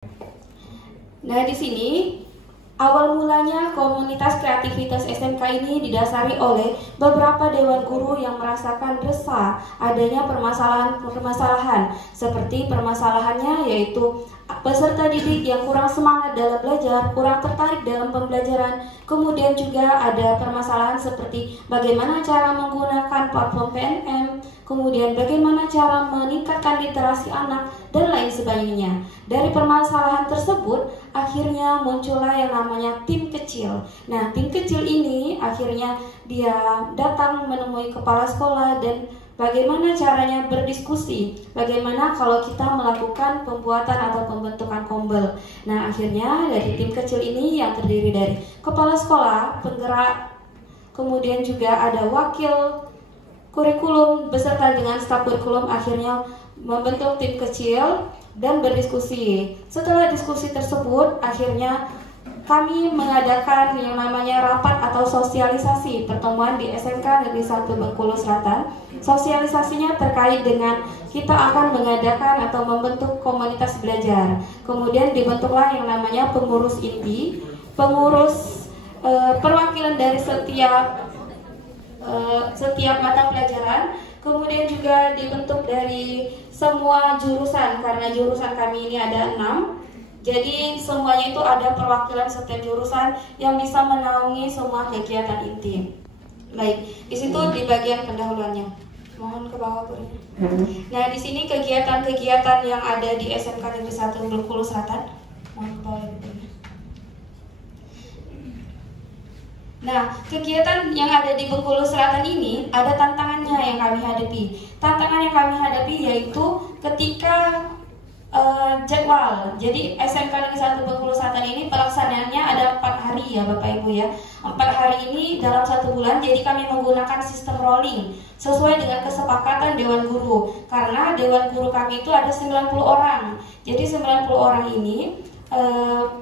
Nah, di sini awal mulanya komunitas kreativitas SMK ini didasari oleh beberapa dewan guru yang merasakan resah adanya permasalahan seperti permasalahannya yaitu peserta didik yang kurang semangat dalam belajar, kurang tertarik dalam pembelajaran. Kemudian juga ada permasalahan seperti bagaimana cara menggunakan platform PNM, kemudian bagaimana cara meningkatkan literasi anak, dan lain sebagainya. Dari permasalahan tersebut, akhirnya muncullah yang namanya tim kecil. Nah, tim kecil ini akhirnya dia datang menemui kepala sekolah dan bagaimana caranya berdiskusi, bagaimana kalau kita melakukan pembuatan atau pembentukan kombel. Nah, akhirnya dari tim kecil ini yang terdiri dari kepala sekolah, penggerak, kemudian juga ada wakil kurikulum beserta dengan staf kurikulum akhirnya membentuk tim kecil dan berdiskusi. Setelah diskusi tersebut, akhirnya kami mengadakan yang namanya rapat atau sosialisasi pertemuan di SMK Negeri 1 Bengkulu Selatan. Sosialisasinya terkait dengan kita akan mengadakan atau membentuk komunitas belajar. Kemudian dibentuklah yang namanya pengurus inti, pengurus perwakilan dari setiap mata pelajaran. Kemudian juga dibentuk dari semua jurusan, karena jurusan kami ini ada 6. Jadi semuanya itu ada perwakilan setiap jurusan yang bisa menaungi semua kegiatan inti. Baik, di situ di bagian pendahuluannya. Mohon ke bawah Burnya. Nah, di sini kegiatan-kegiatan yang ada di SMK Negeri 1 Bengkulu Selatan. Mohon ke bawah Burnya. Nah, kegiatan yang ada di Bengkulu Selatan ini ada tantangannya yang kami hadapi. Tantangan yang kami hadapi yaitu ketika jadwal. Jadi SMK Negeri 1 Bengkulu Selatan ini pelaksanaannya ada 4 hari ya Bapak Ibu ya. 4 hari ini dalam 1 bulan. Jadi kami menggunakan sistem rolling sesuai dengan kesepakatan Dewan Guru. Karena Dewan Guru kami itu ada 90 orang. Jadi 90 orang ini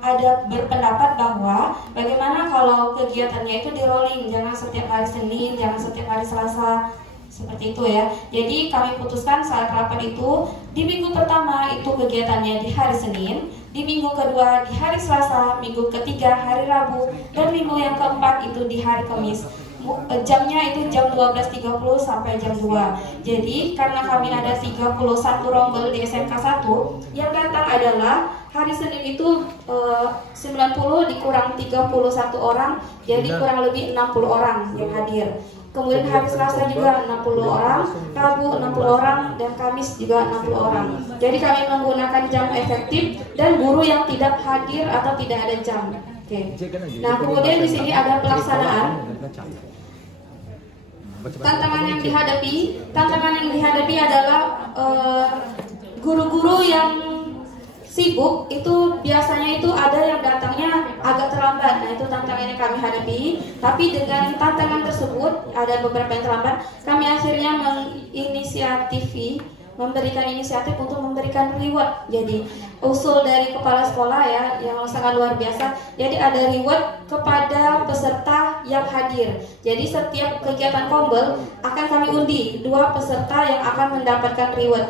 ada berpendapat bahwa bagaimana kalau kegiatannya itu di rolling, jangan setiap hari Senin, jangan setiap hari Selasa, seperti itu ya. Jadi kami putuskan saat rapat itu di minggu pertama itu kegiatannya di hari Senin, di minggu kedua di hari Selasa, minggu ketiga hari Rabu, dan minggu yang keempat itu di hari Kamis. Jamnya itu jam 12.30 sampai jam 2. Jadi karena kami ada 31 rombel di SMK 1, yang datang adalah hari Senin itu 90 dikurang 31 orang, jadi kurang lebih 60 orang yang hadir. Kemudian hari Selasa juga 60 orang, Rabu 60 orang, dan Kamis juga 60 orang. Jadi kami menggunakan jam efektif dan guru yang tidak hadir atau tidak ada jam. Oke. Nah, kemudian di sini ada pelaksanaan. Tantangan yang dihadapi adalah guru-guru yang sibuk itu biasanya itu ada yang datangnya agak terlambat. Nah, itu tantangan yang kami hadapi. Tapi dengan tantangan tersebut ada beberapa yang terlambat, kami akhirnya memberikan inisiatif untuk memberikan reward. Jadi usul dari kepala sekolah ya yang sangat luar biasa. Jadi ada reward kepada peserta yang hadir. Jadi setiap kegiatan kombel akan kami undi 2 peserta yang akan mendapatkan reward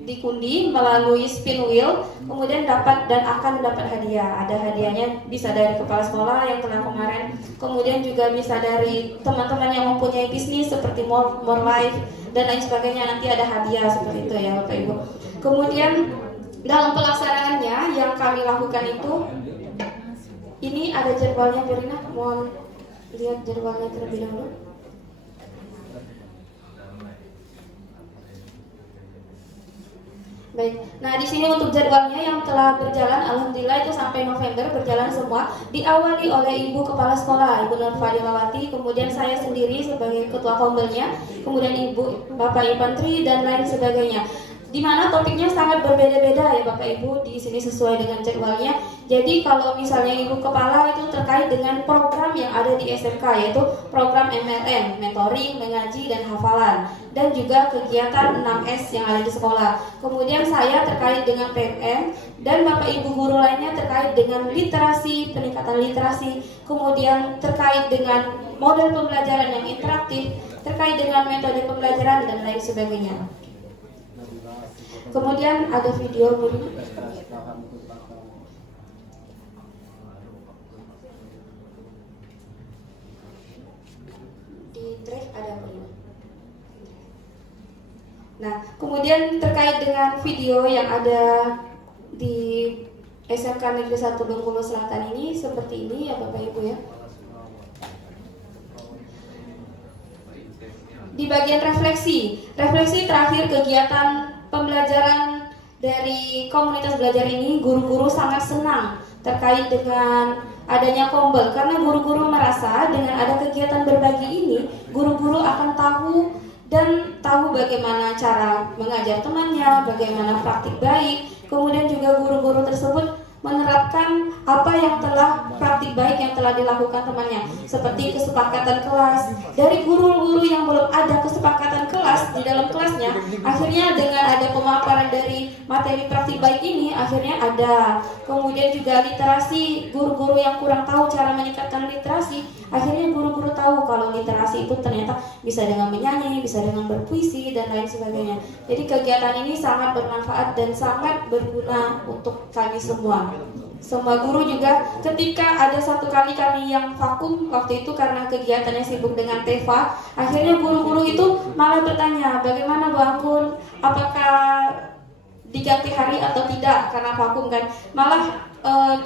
dikundi melalui spin wheel, kemudian dapat dan akan mendapat hadiah. Ada hadiahnya bisa dari kepala sekolah yang telah kemarin, kemudian juga bisa dari teman-teman yang mempunyai bisnis seperti More Life dan lain sebagainya. Nanti ada hadiah seperti itu ya Bapak Ibu. Kemudian dalam pelaksanaannya yang kami lakukan itu, ini ada jadwalnya Verina, mohon lihat jadwalnya terlebih dahulu. Baik, nah di sini untuk jadwalnya yang telah berjalan, alhamdulillah itu sampai November berjalan semua. Diawali oleh Ibu Kepala Sekolah, Ibu Nur Fadilawati, kemudian saya sendiri sebagai Ketua Kombelnya, kemudian Ibu Bapak Infantri dan lain sebagainya. Di mana topiknya sangat berbeda-beda ya Bapak Ibu, di sini sesuai dengan jadwalnya. Jadi kalau misalnya Ibu Kepala itu terkait dengan program yang ada di SMK, yaitu program MLM, mentoring, mengaji, dan hafalan, dan juga kegiatan 6S yang ada di sekolah. Kemudian saya terkait dengan PNM, dan Bapak Ibu guru lainnya terkait dengan literasi, peningkatan literasi, kemudian terkait dengan model pembelajaran yang interaktif, terkait dengan metode pembelajaran, dan lain sebagainya. Kemudian ada video guru. Di drive ada guru. Nah, kemudian terkait dengan video yang ada di SMK Negeri 1 Bengkulu Selatan ini seperti ini ya Bapak Ibu ya. Di bagian refleksi terakhir kegiatan pembelajaran dari komunitas belajar ini, guru-guru sangat senang terkait dengan adanya Kombel, karena guru-guru merasa dengan ada kegiatan berbagi ini, guru-guru akan tahu bagaimana cara mengajar temannya, bagaimana praktik baik. Kemudian juga guru-guru tersebut menerapkan apa yang telah praktik baik yang telah dilakukan temannya, seperti kesepakatan kelas. Dari guru-guru yang belum ada kesepakatan kelas di dalam kelasnya, akhirnya dengan ada pemaparan dari materi praktik baik ini, akhirnya ada. Kemudian juga literasi, guru-guru yang kurang tahu cara meningkatkan literasi, akhirnya guru-guru tahu kalau literasi itu ternyata bisa dengan menyanyi, bisa dengan berpuisi, dan lain sebagainya. Jadi kegiatan ini sangat bermanfaat dan sangat berguna untuk kami semua. Semua guru juga, ketika ada satu kali kami yang vakum waktu itu karena kegiatannya sibuk dengan TEVA, akhirnya guru-guru itu malah bertanya, bagaimana Bu Anggun, apakah diganti hari atau tidak karena vakum kan? Malah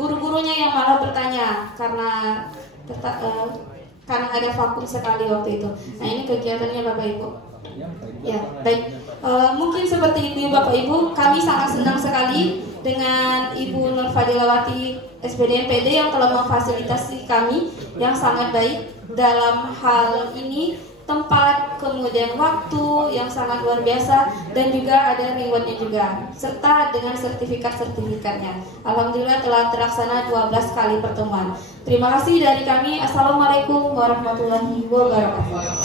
guru-gurunya yang malah bertanya karena ada vakum sekali waktu itu. Nah, ini kegiatannya Bapak Ibu. Ya, baik. Mungkin seperti ini Bapak Ibu, kami sangat senang sekali dengan Ibu Nur Fadilawati SPD MPD yang telah memfasilitasi kami yang sangat baik dalam hal ini, tempat, kemudian waktu yang sangat luar biasa, dan juga ada rewardnya juga, serta dengan sertifikatnya. Alhamdulillah telah terlaksana 12 kali pertemuan. Terima kasih dari kami. Assalamualaikum warahmatullahi wabarakatuh.